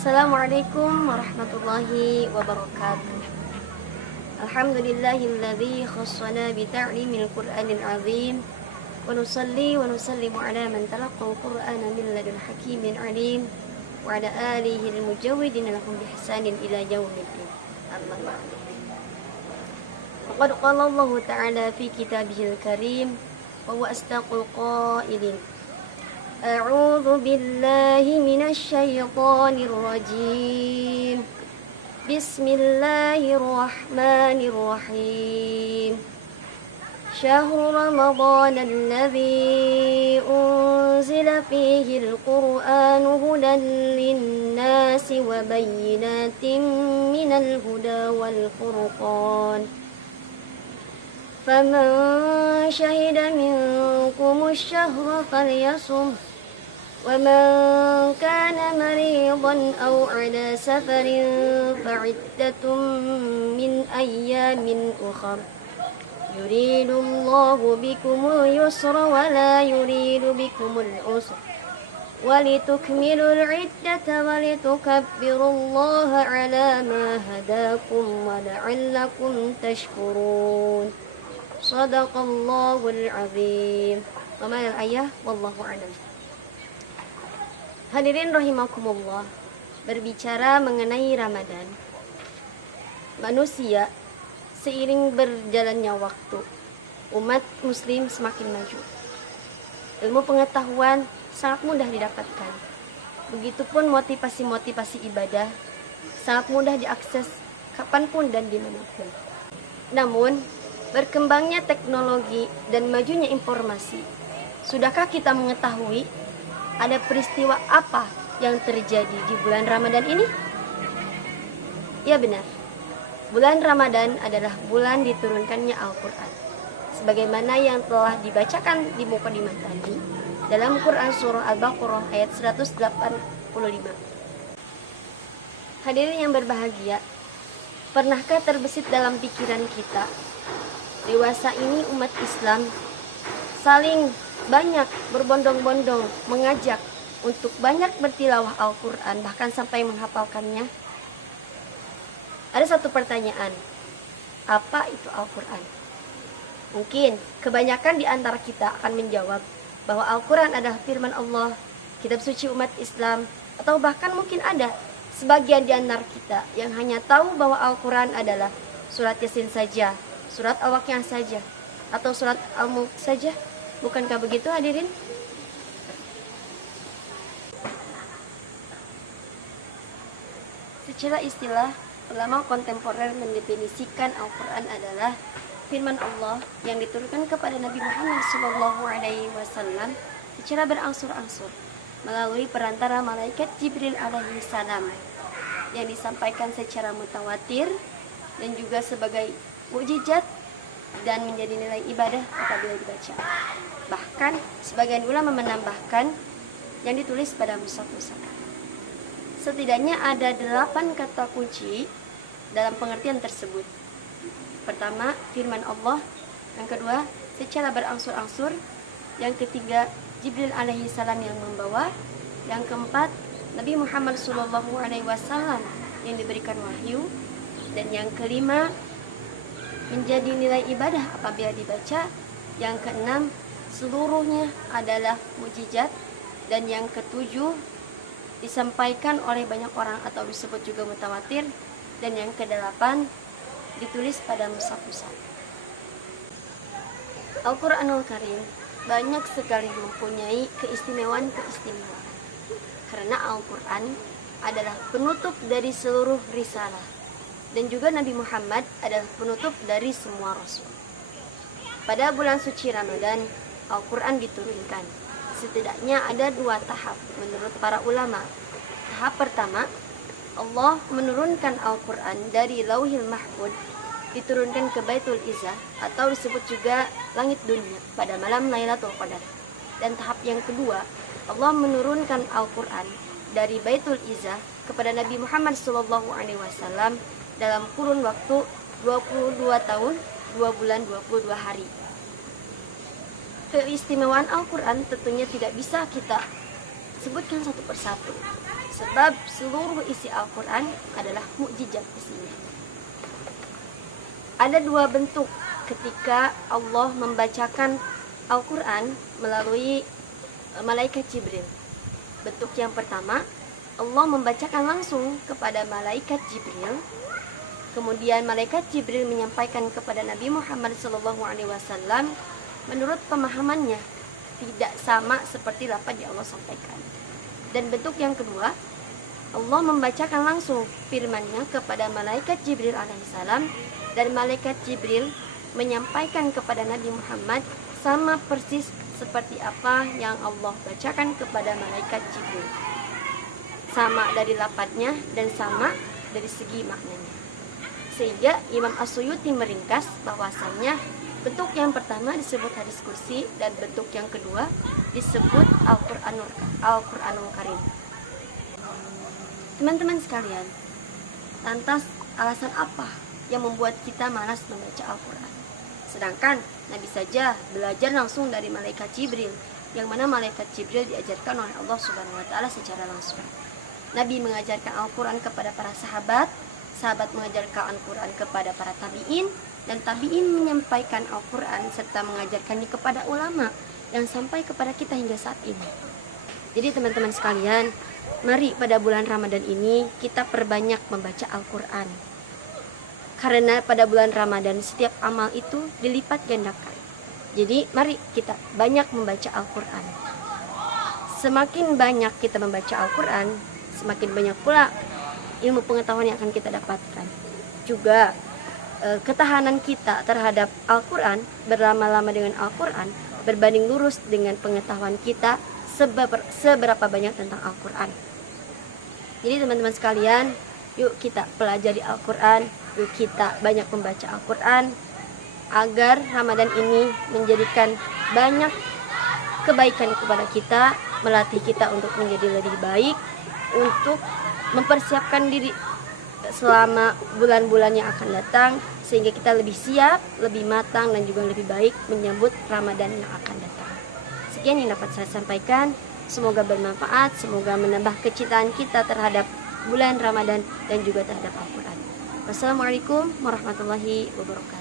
Assalamualaikum warahmatullahi wabarakatuh. Alhamdulillahilladzi khassana bi ta'limil Qur'anil azim. Wa nusalli wa nusallimu ala man talaqqal Qur'ana min ladun hakimin alim wa ala alihi al-mujawwidin lahum bi ihsanin ila yaumiddin. Amma ba'du. Faqad qala Allah ta'ala fi kitabihil karim wa huwa asdaqul qailin. أعوذ بالله من الشيطان الرجيم بسم الله الرحمن الرحيم شهر رمضان الذي أنزل فيه القرآن هدى للناس وبينات من الهدى والفرقان فمن شهد منكم الشهر فليصم ومن كان مريضا أو على سفر فعدة من أيام أخر يريد الله بكم اليسر ولا يريد بكم العسر ولتكملوا العدة ولتكبروا الله على ما هداكم ولعلكم تشكرون صدق الله العظيم. ومعنى الآية والله أعلم. Hadirin rahimakumullah, berbicara mengenai Ramadan, manusia seiring berjalannya waktu, umat muslim semakin maju. Ilmu pengetahuan sangat mudah didapatkan. Begitupun motivasi-motivasi ibadah sangat mudah diakses kapanpun dan dimanapun. Namun, berkembangnya teknologi dan majunya informasi, sudahkah kita mengetahui ada peristiwa apa yang terjadi di bulan Ramadan ini? Ya benar, bulan Ramadan adalah bulan diturunkannya Al-Quran, sebagaimana yang telah dibacakan di mukadimah tadi dalam Quran Surah Al-Baqarah ayat 185. Hadirin yang berbahagia, pernahkah terbesit dalam pikiran kita, dewasa ini umat Islam saling banyak berbondong-bondong mengajak untuk banyak bertilawah Al-Quran, bahkan sampai menghafalkannya? Ada satu pertanyaan, apa itu Al-Quran? Mungkin kebanyakan di antara kita akan menjawab bahwa Al-Quran adalah firman Allah, kitab suci umat Islam, atau bahkan mungkin ada sebagian di antara kita yang hanya tahu bahwa Al-Quran adalah surat Yasin saja, surat Al-Waqiah saja, atau surat Al-Mulk saja. Bukankah begitu hadirin? Secara istilah, ulama kontemporer mendefinisikan Al-Quran adalah firman Allah yang diturunkan kepada Nabi Muhammad SAW secara berangsur-angsur melalui perantara malaikat Jibril alaihi salam, yang disampaikan secara mutawatir dan juga sebagai mukjizat dan menjadi nilai ibadah apabila dibaca. Bahkan sebagian ulama menambahkan yang ditulis pada mushaf-mushaf. Setidaknya ada 8 kata kunci dalam pengertian tersebut. Pertama, firman Allah. Yang kedua, secara berangsur-angsur. Yang ketiga, Jibril alaihi salam yang membawa. Yang keempat, Nabi Muhammad SAW yang diberikan wahyu. Dan yang kelima, menjadi nilai ibadah apabila dibaca. Yang keenam, seluruhnya adalah mukjizat. Dan yang ketujuh, disampaikan oleh banyak orang atau disebut juga mutawatir. Dan yang kedelapan, ditulis pada mushaf-mushaf. Al-Quranul Karim banyak sekali mempunyai keistimewaan-keistimewaan, karena Al-Quran adalah penutup dari seluruh risalah, dan juga Nabi Muhammad adalah penutup dari semua rasul. Pada bulan suci Ramadan, Al-Quran diturunkan. Setidaknya ada 2 tahap menurut para ulama. Tahap pertama, Allah menurunkan Al-Quran dari Lauhil Mahfuz, diturunkan ke Baitul Izzah atau disebut juga langit dunia pada malam Lailatul Qadar. Dan tahap yang kedua, Allah menurunkan Al-Quran dari Baitul Izzah kepada Nabi Muhammad SAW dalam kurun waktu 22 tahun, 2 bulan, 22 hari. Keistimewaan Al-Quran tentunya tidak bisa kita sebutkan satu persatu. sebab seluruh isi Al-Quran adalah mukjizat isinya. Ada dua bentuk ketika Allah membacakan Al-Quran melalui malaikat Jibril. Bentuk yang pertama, Allah membacakan langsung kepada malaikat Jibril. Kemudian malaikat Jibril menyampaikan kepada Nabi Muhammad SAW menurut pemahamannya, tidak sama seperti lafaz yang Allah sampaikan. Dan bentuk yang kedua, Allah membacakan langsung firman-Nya kepada malaikat Jibril alaihissalam, dan malaikat Jibril menyampaikan kepada Nabi Muhammad sama persis seperti apa yang Allah bacakan kepada malaikat Jibril. Sama dari lafadznya dan sama dari segi maknanya. Sehingga Imam As-Suyuti meringkas bahwasannya bentuk yang pertama disebut hadis kursi dan bentuk yang kedua disebut Al-Qur'anul Karim. Teman-teman sekalian, lantas alasan apa yang membuat kita malas membaca Al-Quran? Sedangkan Nabi saja belajar langsung dari malaikat Jibril, yang mana malaikat Jibril diajarkan oleh Allah Subhanahu wa Ta'ala secara langsung. Nabi mengajarkan Al-Quran kepada para sahabat, sahabat mengajarkan Al-Quran kepada para tabi'in, dan tabi'in menyampaikan Al-Quran serta mengajarkannya kepada ulama yang sampai kepada kita hingga saat ini. Jadi teman-teman sekalian, mari pada bulan Ramadan ini kita perbanyak membaca Al-Quran. Karena pada bulan Ramadan setiap amal itu dilipat gandakan. Jadi mari kita banyak membaca Al-Quran. Semakin banyak kita membaca Al-Quran, semakin banyak pula ilmu pengetahuan yang akan kita dapatkan. Juga ketahanan kita terhadap Al-Quran, berlama-lama dengan Al-Quran, berbanding lurus dengan pengetahuan kita seberapa banyak tentang Al-Quran. Jadi teman-teman sekalian, yuk kita pelajari Al-Quran, yuk kita banyak membaca Al-Quran, agar Ramadan ini menjadikan banyak kebaikan kepada kita, melatih kita untuk menjadi lebih baik, untuk mempersiapkan diri selama bulan-bulan yang akan datang, sehingga kita lebih siap, lebih matang, dan juga lebih baik menyambut Ramadan yang akan datang. Sekian yang dapat saya sampaikan, semoga bermanfaat, semoga menambah kecintaan kita terhadap bulan Ramadan dan juga terhadap Al-Quran. Wassalamualaikum warahmatullahi wabarakatuh.